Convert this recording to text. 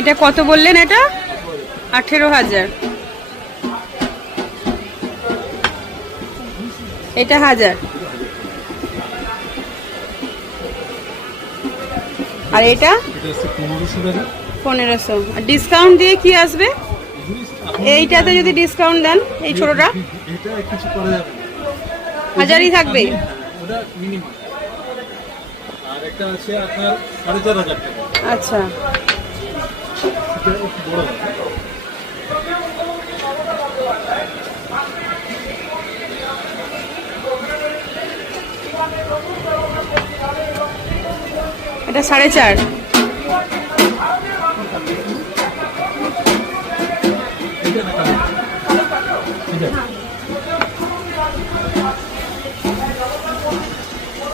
এটা কত বললেন? এটা 18,000। এটা 1000। আর এটা 1500। আর ডিসকাউন্ট দিয়ে কি আসবে? এইটাতে যদি ডিসকাউন্ট দেন, এই ছোটটা 1000ই থাকবে। আচ্ছা, এটা 4.5।